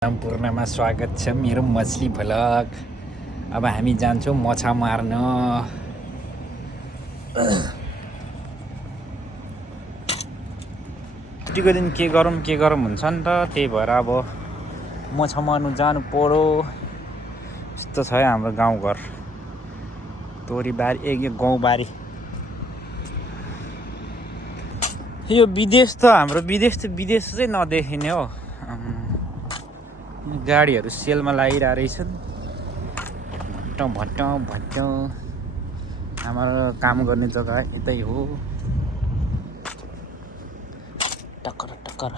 सम्पूर्णमा स्वागत छ मेरो मछली भ्लग। अब हामी जान्छौँ माछा मार्न। छुट्टीको दिन के गरौँ हुन्छ नि त, त्यही भएर अब माछा मार्नु जानु पर्यो। यस्तो छ है हाम्रो गाउँघर, तोरीबारी यो गाउँबारी। यो विदेश त हाम्रो विदेश चाहिँ नदेखिने हो। गाडीहरू सेलमा लागिरहेको रहेछन्। भट्ट हाम्रो काम गर्ने जग्गा यतै हो। टक्कर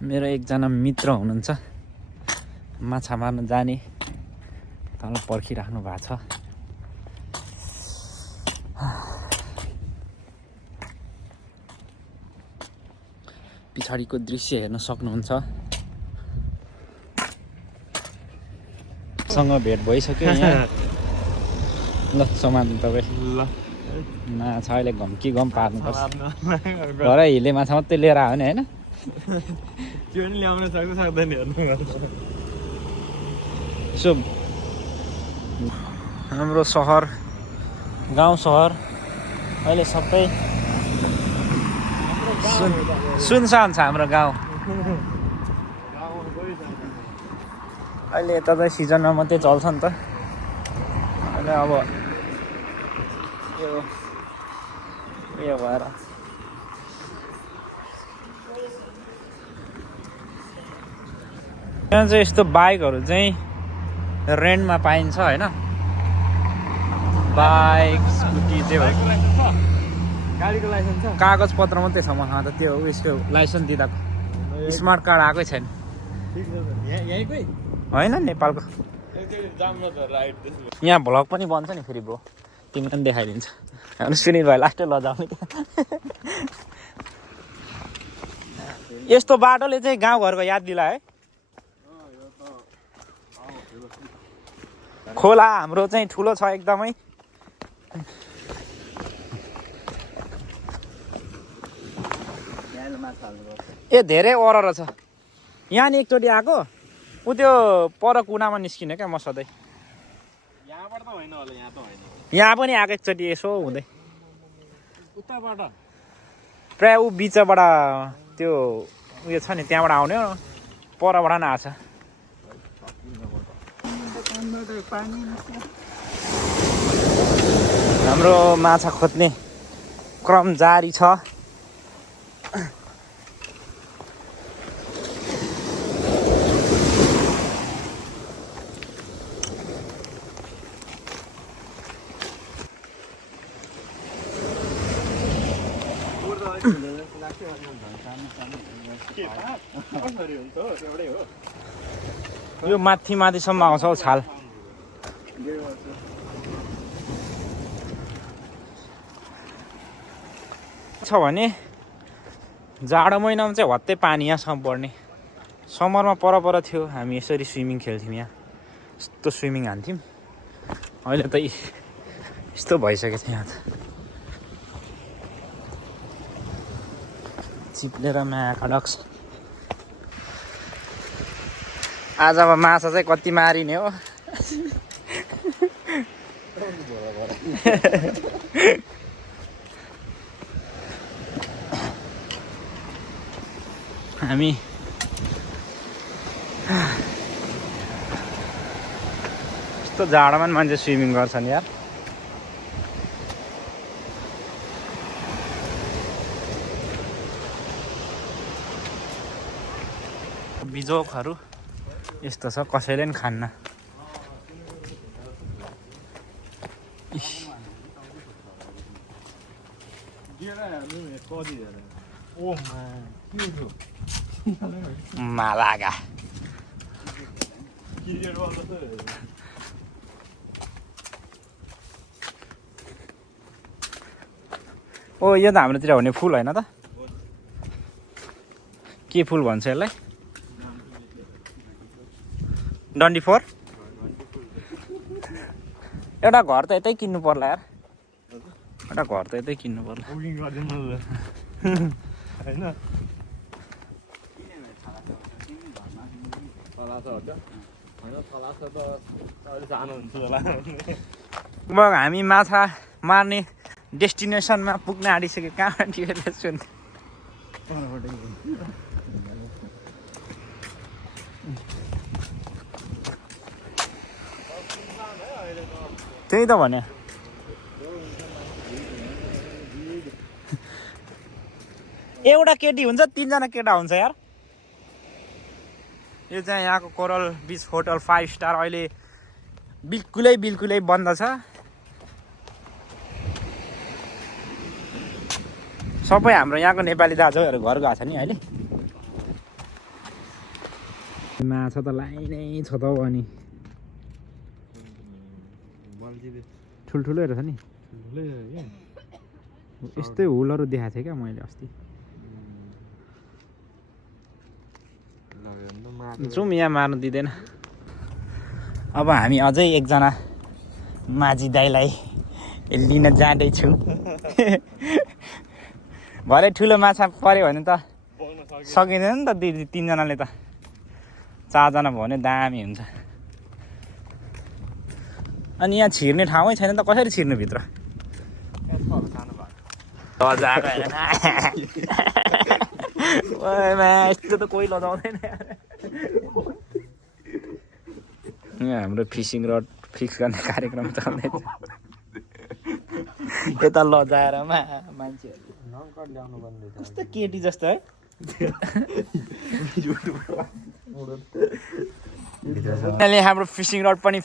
मेरो एकजना मित्र हुनुहुन्छ, माछा मार्न जाने, तल पर्खिराख्नु भएको छ। पछाडिको दृश्य हेर्न सक्नुहुन्छ। सँग भेट भइसक्यो यहाँ। ल सामान तपाईँ ल माछा अहिले घम्की घम पार्नुपर्छ। घर हिले माछा मात्रै लिएर आयो नि होइन, त्यो पनि ल्याउन सक्दैन हेर्नु। सो हाम्रो सहर, गाउँ सहर अहिले सबै सुनसान छ। हाम्रो गाउँ अहिले यता चाहिँ सिजनमा मात्रै चल्छ नि त। अहिले अब यो भएर यहाँ चाहिँ यस्तो बाइकहरू चाहिँ रेन्टमा पाइन्छ होइन। बाइक स्कुटी चाहिँ हो, गाडीको लाइसेन्स छ, कागज पत्र मात्रै छ मसँग त। त्यो उयसको लाइसेन्स दिँदा स्मार्ट कार्ड आएकै छैन। यहीँकै होइन नेपालको। यहाँ भ्लग पनि बन्छ नि फेरि ब्रो, तिमीलाई पनि देखाइदिन्छ। सुनिल भाइ लास्टै लजाउने। यस्तो बाटोले चाहिँ गाउँघरको याद दिलायो है। खोला हाम्रो चाहिँ ठुलो छ एकदमै। ए धेरै ओह्रालो छ। यहाँ नि एकचोटि आएको, ऊ त्यो पर कुनामा निस्किने क्या म सधैँ। यहाँबाट त होइन होला, यहाँ त होइन। यहाँ पनि आएको एकचोटि यसो हुँदै उताबाट प्राय ऊ बिचबाट त्यो उयो छ नि, त्यहाँबाट आउने हो, परबाट नि आएको छ। हाम्रो माछा खोज्ने क्रम जारी छ। यो माथिसम्म आउँछ हौ छाल। छ भने जाडो महिनामा चाहिँ हत्तै पानी यहाँसम्म बढ्ने। समरमा पर थियो, हामी यसरी स्विमिङ खेल्थ्यौँ यहाँ, यस्तो स्विमिङ हान्थ्यौँ। अहिले त यस्तो भइसकेको छ यहाँ त, चिप्लेर माया डक्स। आज अब माछा चाहिँ कति मारिने हो। हामी यस्तो जाडोमा पनि मान्छे स्विमिङ गर्छन् यार। बिजोकहरू यस्तो छ, कसैले पनि खान्न। मालागा ओ यो त हाम्रोतिर हुने फुल होइन त, के फुल भन्छ यसलाई? डन्डी फोर। एउटा घर त यतै किन्नु पर्ला यार, एउटा घर त यतै किन्नु पर्ला। बुकिङ गरिदिनु हैन। माछा हो होइन तलास त अहिले जानुहुन्छ होला अब हामी माछा मार्ने डेस्टिनेसनमा पुग्न आँटिसक्यो कहाँबाट टिपेर सुन्नु त्यही त भने एउटा केटी हुन्छ 3 जना केटा हुन्छ यार यो चाहिँ यहाँको कोरल बिच होटल 5 स्टार अहिले बिल्कुलै बन्द छ सबै हाम्रो यहाँको नेपाली दाजुहरू घर गएको छ नि अहिले माछा त लाइ नै छ त अनि ठुल्ठुलै रहेछ नि यस्तै हुलहरू देखाएको थिएँ क्या मैले अस्ति जाउँ यहाँ मार्नु दिँदैन अब हामी अझै एकजना माझी दाइलाई लिन जाँदैछु भरे ठुलो माछा पऱ्यो भने त सकिँदैन नि त 3 जनाले त 4 जना भयो भने दामी हुन्छ अनि यहाँ छिर्ने ठाउँै छैन त कसरी छिर्नु भित्र यस्तो त कोही लजाउँदैन यहाँ हाम्रो फिसिङ रड फिक्स गर्ने कार्यक्रम चल्दैछ यता लजाएर मान्छेहरू कस्तो केटी जस्तो है अहिले हाम्रो फिसिङ रड पनि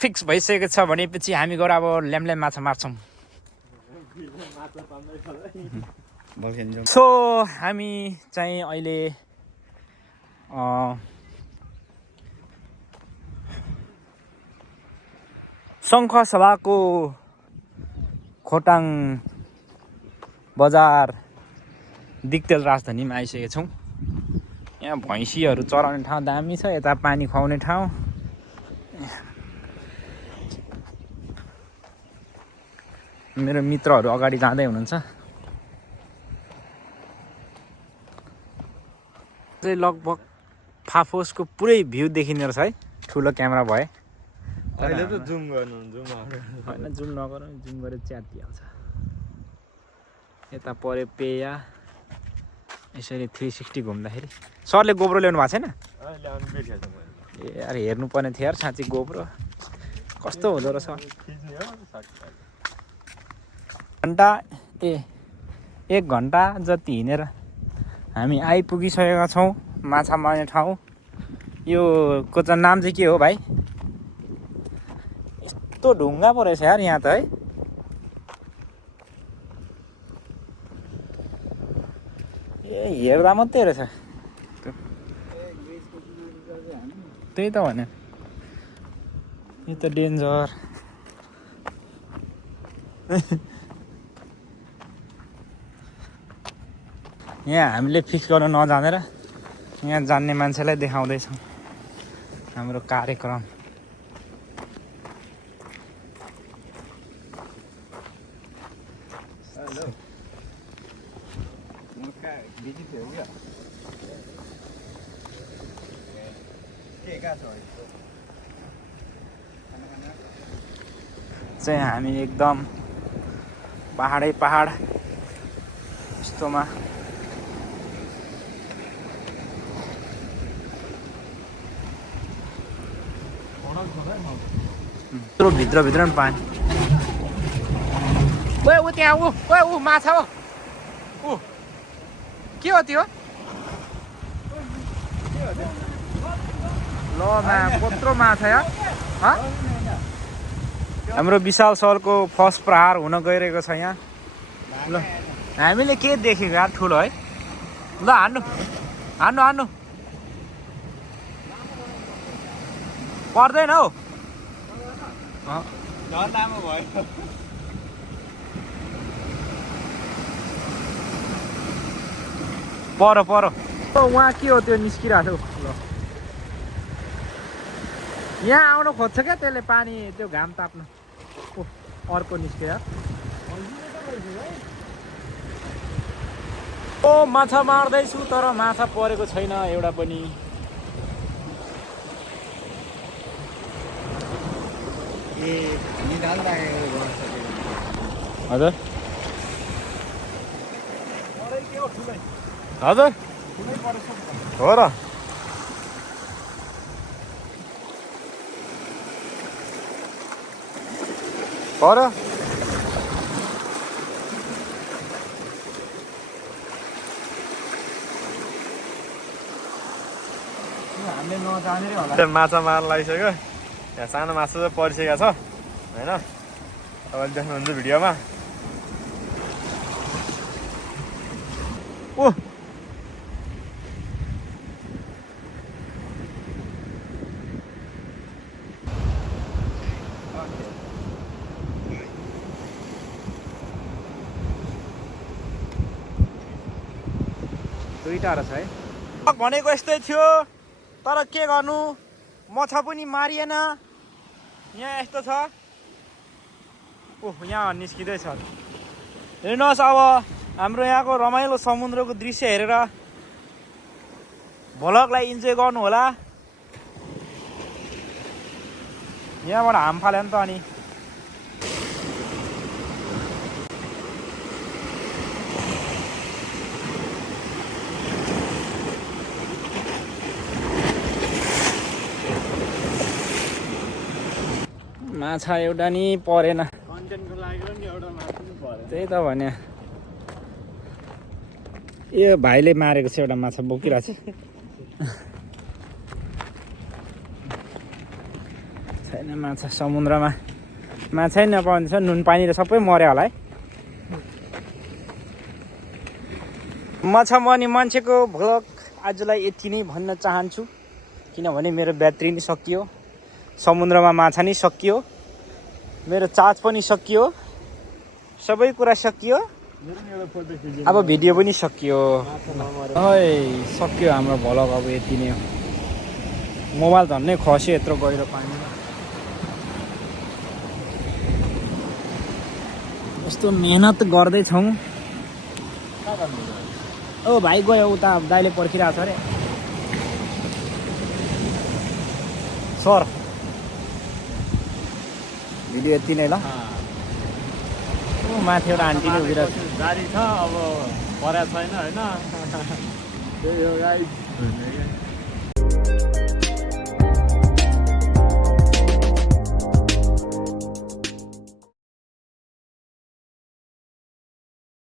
फिक्स भइसकेको छ भनेपछि हामी गएर अब ल्याम्ल्याम माछा मार्छौँ सो हामी चाहिँ अहिले शङ्खसभाको खोटाङ बजार दिक्तेल राजधानीमा आइसकेका छौँ यहाँ भैँसीहरू चराउने ठाउँ दामी छ यता पानी खुवाउने ठाउँ मेरो मित्रहरू अगाडि जाँदै हुनुहुन्छ लगभग फाफोसको पुरै भ्यू देखिने रहेछ है ठुलो क्यामेरा भए अहिले त जुम गर्नु होइन जुम नगरौँ जुम गरेर च्यातिहाल्छ यता पऱ्यो पेया यसरी 360 घुम्दाखेरि सरले गोब्रो ल्याउनु भएको छैन ए यार हेर्नुपर्ने थियो यार साँच्ची गोब्रो कस्तो हुँदो रहेछ घन्टा 1 घन्टा जति हिँडेर हामी आइपुगिसकेका छौँ माछा मार्ने ठाउँ यो को चाहिँ नाम चाहिँ के हो भाइ यस्तो ढुङ्गा पो रहेछ यार यहाँ त है ए हेर्दा मात्रै रहेछ त्यही त भने यो त डेन्जर यहाँ हामीले फिक्स गर्न नजानेर यहाँ जान्ने मान्छेलाई देखाउँदैछौँ हाम्रो कार्यक्रम चाहिँ हामी एकदम पहाडै पहाड यस्तोमा भित्र पनि पानी ओ त्यहाँ ऊ माछा हो ऊ के हो त्यो ल कत्रो माछा यार हाम्रो विशाल सरको फर्स्ट प्रहार हुन गइरहेको छ यहाँ ल हामीले के देखेको यार ठुलो है ल हान्नु हान्नु हान्नु पर्दैन हौ पर उहाँ के हो त्यो निस्किरहेको थियो ल यहाँ आउनु खोज्छ क्या त्यसले पानी त्यो घाम ताप्नु अर्को निस्केर ओ माछा मार्दैछु तर माछा परेको छैन एउटा पनि हजुर हजुर हो र पर हामीले नजानेरै होला माछा मार्न लागिसक्यो यहाँ सानो माछा चाहिँ परिसकेको छ होइन तपाईँले देख्नुहुन्छ भिडियोमा ओ दुईटा रहेछ है भनेको यस्तै थियो तर के गर्नु मछा पनि मारिएन यहाँ यस्तो छ ओह यहाँ निस्किँदैछ हेर्नुहोस् अब हाम्रो यहाँको रमाइलो समुद्रको दृश्य हेरेर भ्लगलाई इन्जोय गर्नु होला यहाँबाट हाम फाल्यो नि त अनि माछा एउटा नि परेन कन्टेन्टको लागि नि एउटा माछा पनि पऱ्यो त्यही त भने यो भाइले मारेको छ एउटा माछा बोकिरहेको छ छैन माछा समुद्रमा माछै नपाउने छ नुन पानी र सबै मर्यो होला है माछा मर्ने मान्छेको भ्लग आजलाई यति नै भन्न चाहन्छु किनभने मेरो ब्याट्री नि सकियो समुद्रमा माछा नि सकियो मेरो चार्ज पनि सकियो सबै कुरा सकियो अब भिडियो पनि सकियो है सक्यो हाम्रो भ्लग अब यति नै हो मोबाइल झन्नै खस्यो यत्रो गहिरो पानीमा यस्तो मेहनत गर्दैछौँ ओ भाइ गयो उता दाइले पर्खिरहेको छ अरे सर भिडियो यति नै ल माथि एउटा आन्टी नै उभिरहेको छ गाडी छ अब परेको छैन होइन त्यही हो गाडी